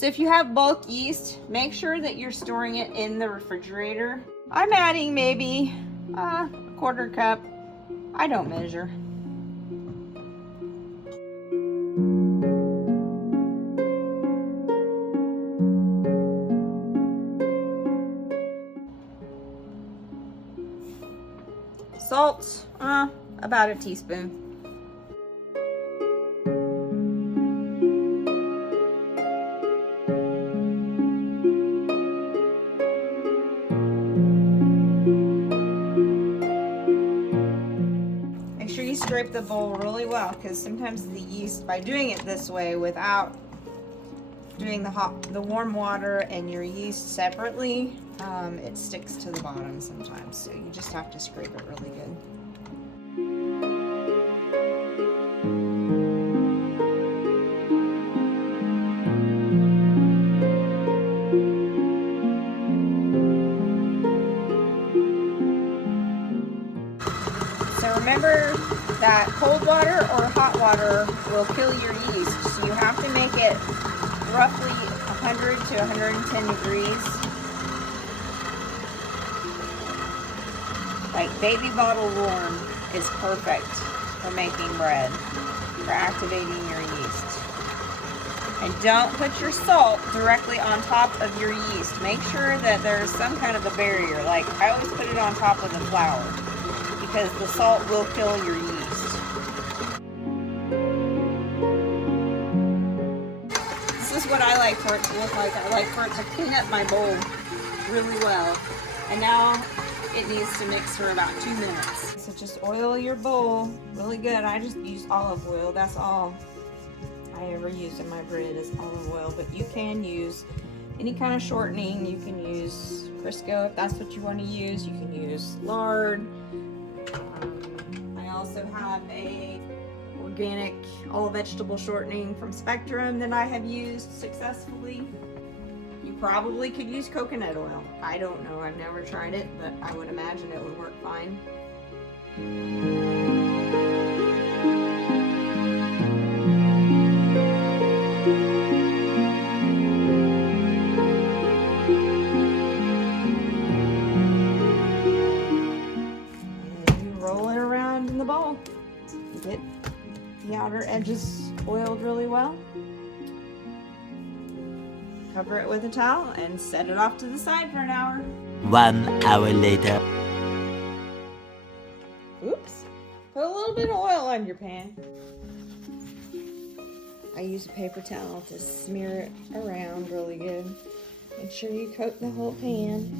So if you have bulk yeast, make sure that you're storing it in the refrigerator. I'm adding maybe a quarter cup. I don't measure. Salt, about a teaspoon. Make sure you scrape the bowl really well, because sometimes the yeast, by doing it this way without doing the warm water and your yeast separately, it sticks to the bottom sometimes. So you just have to scrape it really good. So remember that cold water or hot water will kill your yeast. So you have to make it roughly 100 to 110 degrees. Like baby bottle warm is perfect for making bread, for activating your yeast. And don't put your salt directly on top of your yeast. Make sure that there's some kind of a barrier. Like I always put it on top of the flour, because the salt will kill your yeast. This is what I like for it to look like. I like for it to clean up my bowl really well. And now it needs to mix for about 2 minutes. So just oil your bowl really good. I just use olive oil. That's all I ever use in my bread is olive oil. But you can use any kind of shortening. You can use Crisco if that's what you want to use. You can use lard. I also have a organic all vegetable shortening from Spectrum that I have used successfully. You probably could use coconut oil. I don't know, I've never tried it, but I would imagine it would work fine. Get the outer edges oiled really well. Cover it with a towel and set it off to the side for an hour. 1 hour later. Oops. Put a little bit of oil on your pan. I use a paper towel to smear it around really good. Make sure you coat the whole pan.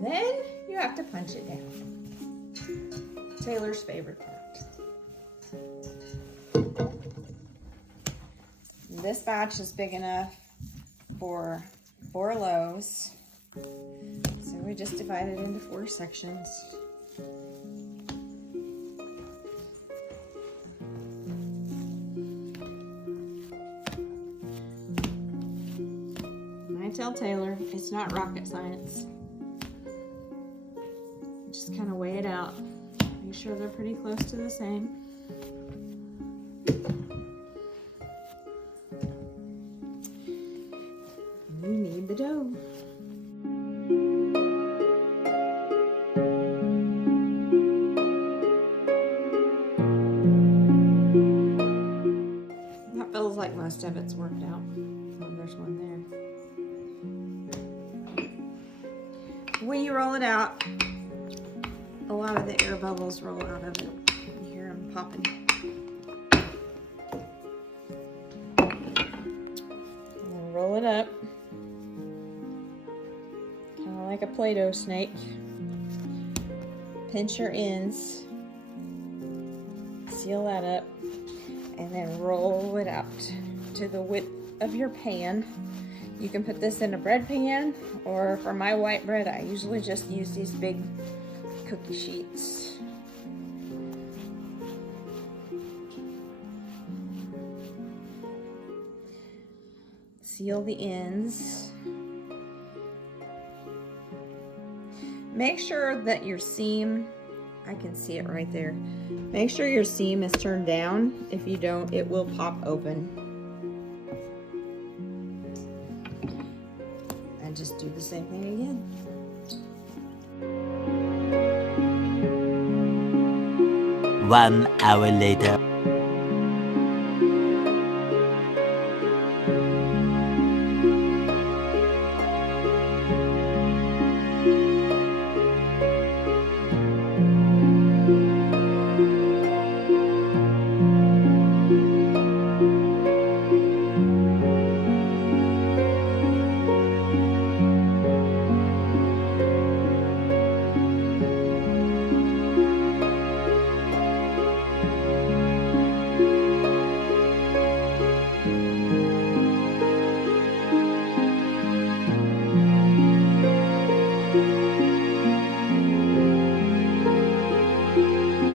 Then you have to punch it down. Taylor's favorite part. This batch is big enough for 4 loaves. So we just divide it into 4 sections. I tell Taylor, it's not rocket science. Just kind of weigh it out. Make sure they're pretty close to the same. You need the dough. That feels like most of it's worked out. Oh, there's one there. When you roll it out, a lot of the air bubbles roll out of it. You hear them popping. And then roll it up. Kind of like a Play-Doh snake. Pinch your ends. Seal that up. And then roll it out to the width of your pan. You can put this in a bread pan, or for my white bread, I usually just use these big cookie sheets. Seal the ends. Make sure that your seam, I can see it right there. Make sure your seam is turned down. If you don't, it will pop open. And just do the same thing again. One hour later.